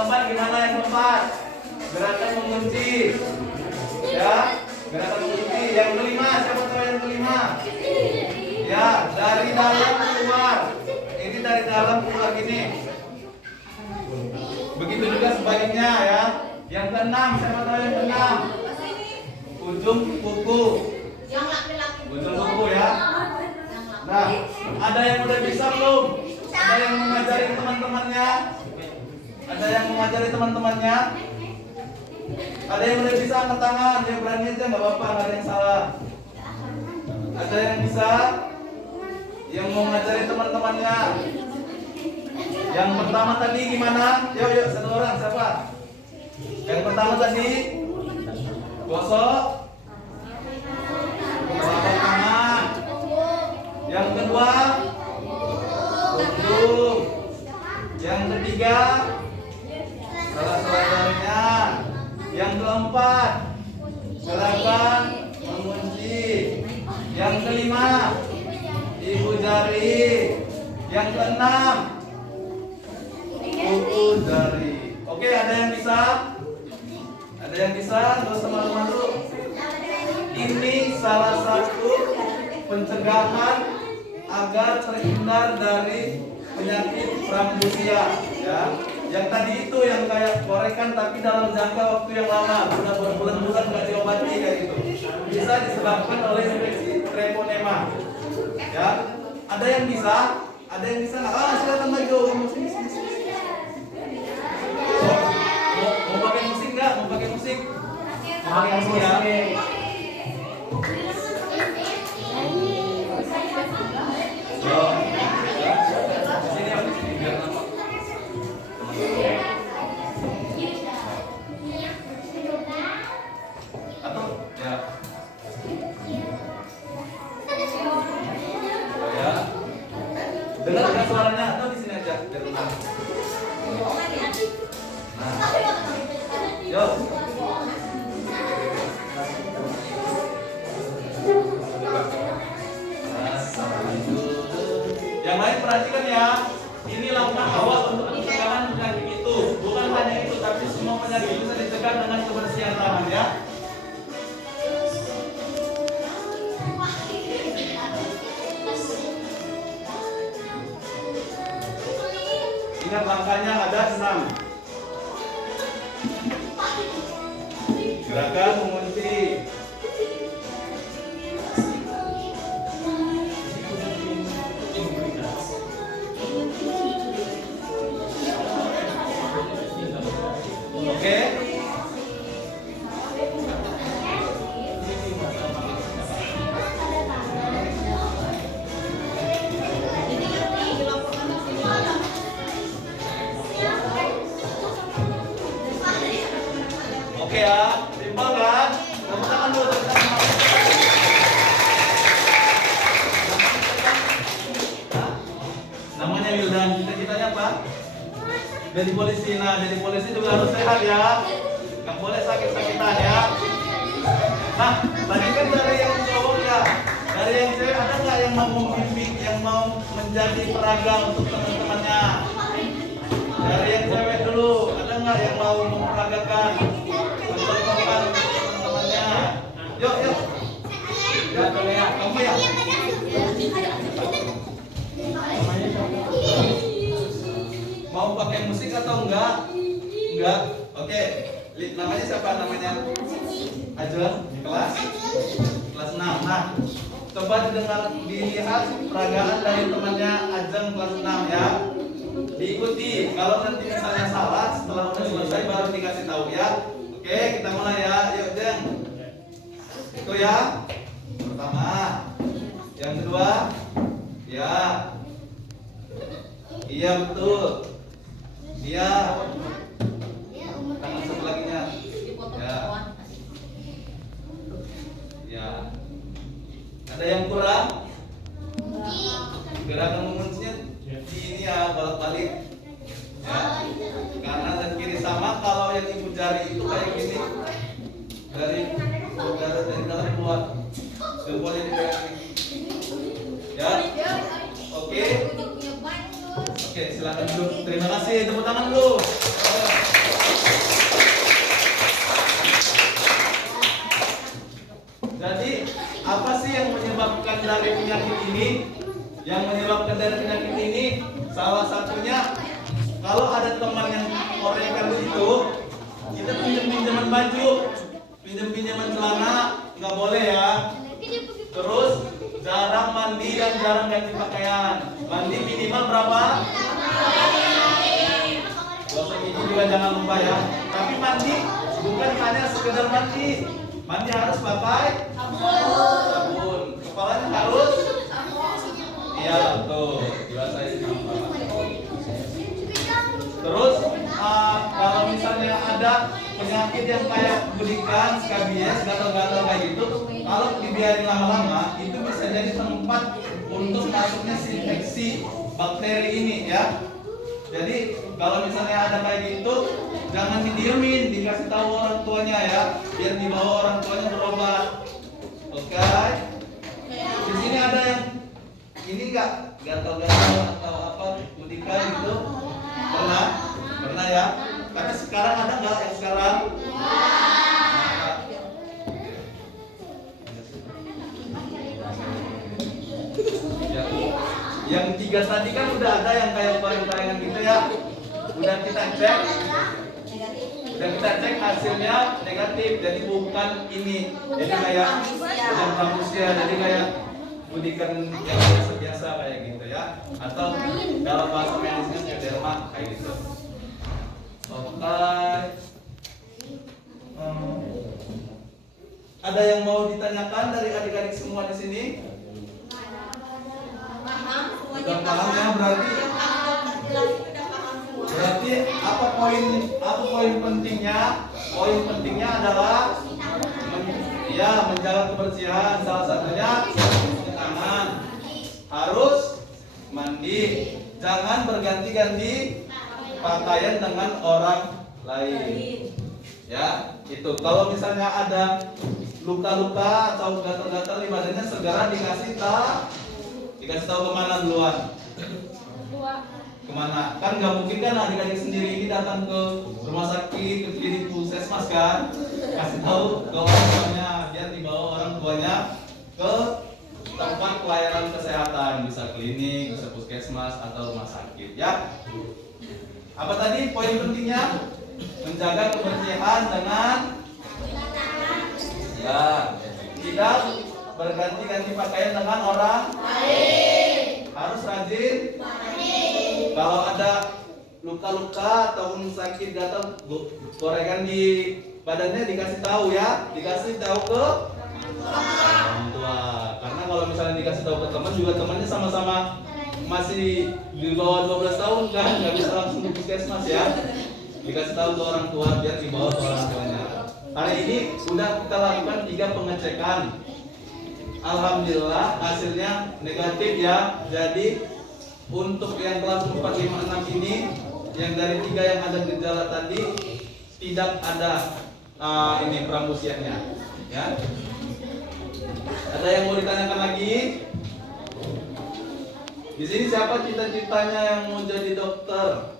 keempat gimana yang keempat? Gerakan mengunci. Ya, gerakan mengunci. Yang kelima, siapa tahu yang kelima? Ya, dari dalam keluar. Ini dari dalam keluar gini. Begitu juga sebaliknya ya. Yang keenam, siapa tahu yang keenam? Ujung kuku. Ujung kuku ya. Nah, ada yang udah bisa belum? Ada yang mengajari teman-temannya? Ada yang mengajari teman-temannya? Ada yang udah bisa angkat tangan? Yang berani aja nggak apa-apa, nggak ada yang salah. Ada yang bisa? Yang mau ngajari teman-temannya? Yang pertama tadi gimana? Yuk, satu orang siapa? Yang pertama tadi gosok telapak tangan. Yang kedua ujung. Yang ketiga salah jarinya. Yang keempat gerakan mengunci. Yang kelima ibu jari. Yang keenam kuku jari. Oke, ada yang bisa? Ada yang bisa? Gak usah malu-malu. Ini salah satu pencegahan agar terhindar dari penyakit prambusia. Ya, yang tadi itu yang kayak gorekan tapi dalam jangka waktu yang lama, sudah berbulan-bulan nggak diobati kayak gitu. Bisa disebabkan oleh infeksi treponema. Ya, ada yang bisa? Ada yang bisa nggak? Silakan maju. Mau pakai musik nggak? Mau pakai musik? Mau pakai musik ya? Sini biar nampak. Atau ya. Oh ya. Dengar suaranya atau di sini aja biar tenang. Nah. Yuk. Yang lain perhatikan ya. Ini langkah awal untuk pencegahan penyakit itu. Bukan hanya itu, tapi semua penyakit bisa dicegah dengan kebersihan tangan ya. Ingat langkahnya ada 6. Gerakan mengunci. Oke. Oke ya, simpel kan? Tepuk tangan dulu, tepuk tangan. Namanya Wildan, cita-citanya apa? Jadi polisi. Nah, jadi polisi juga harus sehat ya. Nggak boleh sakit-sakitan ya. Nah, tadi kan dari yang cowok ya. Dari yang cewek ada nggak yang mau membimbing, yang mau menjadi peraga untuk teman-temannya? Dari yang cewek dulu, ada nggak yang mau memperagakan, mencontohkan teman-temannya? Yuk. Ya, kamu ya. Mau pakai musik atau enggak? Enggak. Oke. Namanya siapa namanya? Ajun. Kelas 6. Nah, coba dilihat peragaan dari temannya Ajeng kelas 6 ya. Diikuti. Kalau nanti misalnya salah, setelah udah selesai baru dikasih tahu ya. Oke, kita mulai ya. Yuk, Jeng. Itu ya. Pertama. Yang kedua. Ya. Iya betul. Iya. Tangan satu laginya. Ya. Ya. Ada yang kurang? Gerakan menguncinya di ini ya, balik-balik. Ya. Kanan dan kiri sama. Kalau yang ibu jari itu kayak gini. Dari dalam keluar. Jempolnya dipegang. Ya. Oke. Oke Oke, silakan duduk. Terima kasih. Tepuk tangan dulu. Jadi, apa sih yang menyebabkan dari penyakit ini? Yang menyebabkan dari penyakit ini, salah satunya, kalau ada teman yang korekan itu, kita pinjam-pinjaman baju, pinjam-pinjaman celana, nggak boleh ya. Terus, jarang mandi dan jarang ganti pakaian. Mandi minimal berapa? Gosok gigi juga jangan lupa ya. Tapi mandi bukan hanya sekedar mandi. Mandi harus pakai sabun. Kepalanya harus. Iya betul. Dirasain sama. Terus kalau misalnya ada penyakit yang kayak budikan, skabies, gatal-gatal kayak gitu, kalau dibiarin lama-lama itu bisa jadi tempat untuk masuknya infeksi bakteri ini ya. Jadi kalau misalnya ada kayak gitu, jangan didiemin, dikasih tahu orang tuanya ya, biar dibawa orang tuanya berobat. Oke. Di sini ada yang ini enggak gatal-gatal atau apa budikan gitu? Pernah? Pernah ya? Tapi sekarang ada nggak yang sekarang? Ya. Yang 3 tadi kan udah ada yang kayak barang-barangan gitu ya. Udah kita cek. Udah kita cek hasilnya negatif. Jadi bukan ini. Jadi kayak bukan pramusia. Jadi kayak budikan yang biasa-biasa kayak gitu ya. Atau dalam bahasa medisnya pseudoderma kayak gitu. Oke. Ada yang mau ditanyakan dari adik-adik semua di sini? Udah paham ya berarti? Berarti apa poin pentingnya? Poin pentingnya adalah menjaga kebersihan. Salah satunya cuci tangan. Harus mandi. Jangan berganti-ganti pakaian dengan orang lain. Ya, itu. Kalau misalnya ada luka-luka atau gatal-gatal di badannya, segera dikasih tahu kemana duluan? Kemana? Kan nggak mungkin kan adik-adik sendiri ini datang ke rumah sakit, ke klinik puskesmas kan? Kasih tahu ke orang tuanya, biar dibawa orang tuanya ke tempat pelayanan kesehatan, bisa klinik, bisa puskesmas atau rumah sakit ya. Apa tadi poin pentingnya? Menjaga kebersihan dengan tidak berganti-ganti pakaian dengan orang lain. Harus rajin. Kalau ada luka-luka atau sakit gatal gorengan di badannya dikasih tahu ya, dikasih tahu ke orang tua. Karena kalau misalnya dikasih tahu ke teman juga temannya sama-sama masih di bawah 12 tahun kan, nggak bisa langsung ke puskesmas ya. Dikasih tahu ke orang tua biar dibawa ke orang tuanya. Hari ini sudah kita lakukan 3 pengecekan. Alhamdulillah hasilnya negatif ya. Jadi untuk yang kelas 4, 5, 6 ini, yang dari 3 yang ada gejala tadi tidak ada ini pramusianya ya. Ada yang mau ditanyakan lagi? Di sini siapa cita-citanya yang mau jadi dokter?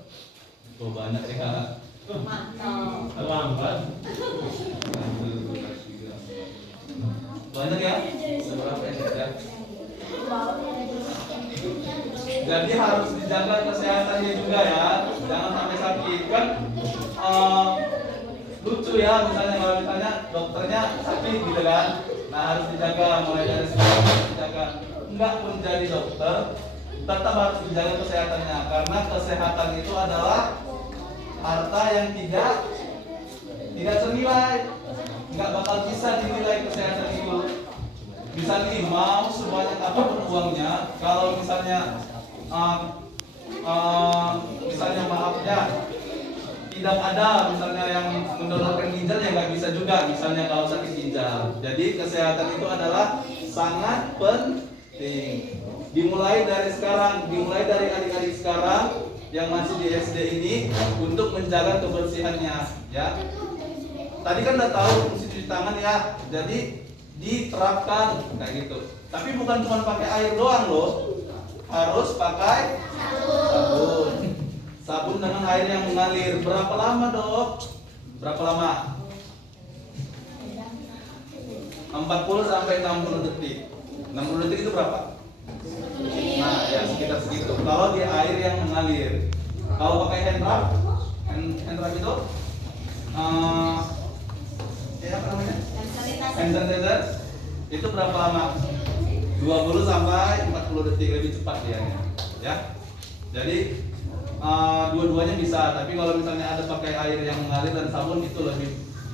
Oh banyak ya kak. Terlambat. Banyak ya? Seberapa ya? Jadi harus dijaga kesehatannya juga ya. Jangan sampai sakit kan. Lucu ya misalnya kalau misalnya dokternya sakit gitu kan. Nah harus dijaga mulai dari sekarang dijaga. Enggak pun jadi dokter, tetap harus dijaga kesehatannya karena kesehatan itu adalah harta yang tidak senilai, nggak bakal bisa dinilai kesehatan itu. Misalnya mau sebanyak apapun uangnya, kalau misalnya misalnya maafnya tidak ada misalnya yang mendonorkan ginjal ya nggak bisa juga misalnya kalau sakit ginjal. Jadi kesehatan itu adalah sangat penting. Dimulai dari sekarang, dimulai dari adik-adik sekarang yang masih di SD ini untuk menjaga kebersihannya ya. Tadi kan udah tahu fungsi cuci tangan ya. Jadi diterapkan kayak gitu. Tapi bukan cuma pakai air doang loh. Harus pakai sabun. sabun dengan air yang mengalir. Berapa lama, Dok? Berapa lama? 40 sampai 60 detik. 60 detik itu berapa? Nah, ya sekitar segitu. Kalau di air yang mengalir. Kalau pakai hand rub itu ya apa namanya? Hand sanitizer. Itu berapa lama? 20 sampai 40 detik, lebih cepat dia. Ya. Jadi dua-duanya bisa, tapi kalau misalnya ada pakai air yang mengalir dan sabun itu lebih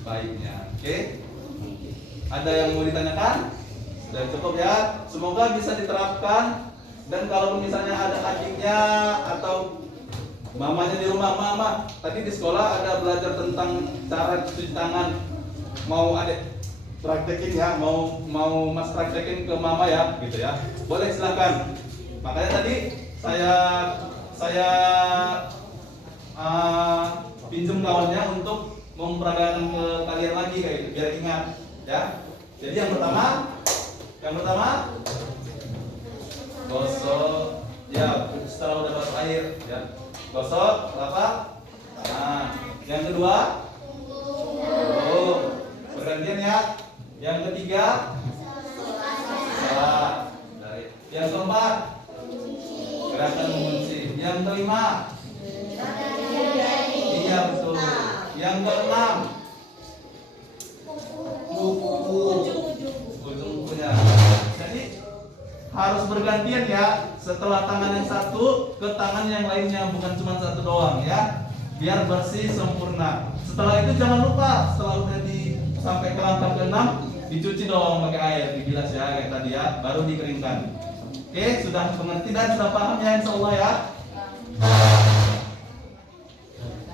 baiknya. Oke? Ada yang mau ditanyakan? Sudah cukup ya. Semoga bisa diterapkan. Dan kalau misalnya ada adiknya atau mamanya di rumah, mama tadi di sekolah ada belajar tentang cara cuci tangan, mau adik praktekin ya, mau mas praktekin ke mama ya, gitu ya. Boleh, silakan. Makanya tadi saya pinjam kawannya untuk memperagakan ke kalian lagi kayak gitu, biar ingat ya. Jadi yang pertama gosok ya, setelah udah basuh air ya, gosok telapak. Nah, yang kedua bergantian ya. Yang ketiga salah. Yang keempat gerakan mengunci. Yang kelima iya betul. Yang keenam ujung-ujungnya. Jadi harus bergantian ya. Setelah tangan yang satu ke tangan yang lainnya, bukan cuma satu doang ya. Biar bersih sempurna. Setelah itu jangan lupa, setelah udah sampai ke langkah ke-6, dicuci dong pakai air, dibilas ya kayak tadi ya, baru dikeringkan. Oke, sudah mengerti dan sudah paham ya insyaallah ya.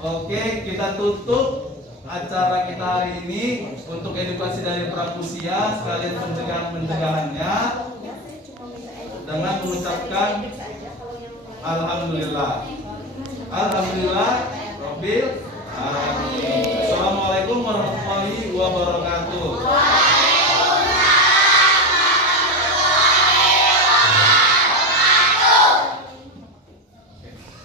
Oke, kita tutup acara kita hari ini untuk edukasi dari Pramusia sekalian pencegahannya dengan mengucapkan alhamdulillah. Alhamdulillah Rabbil alamin. Assalamualaikum warahmatullahi wabarakatuh.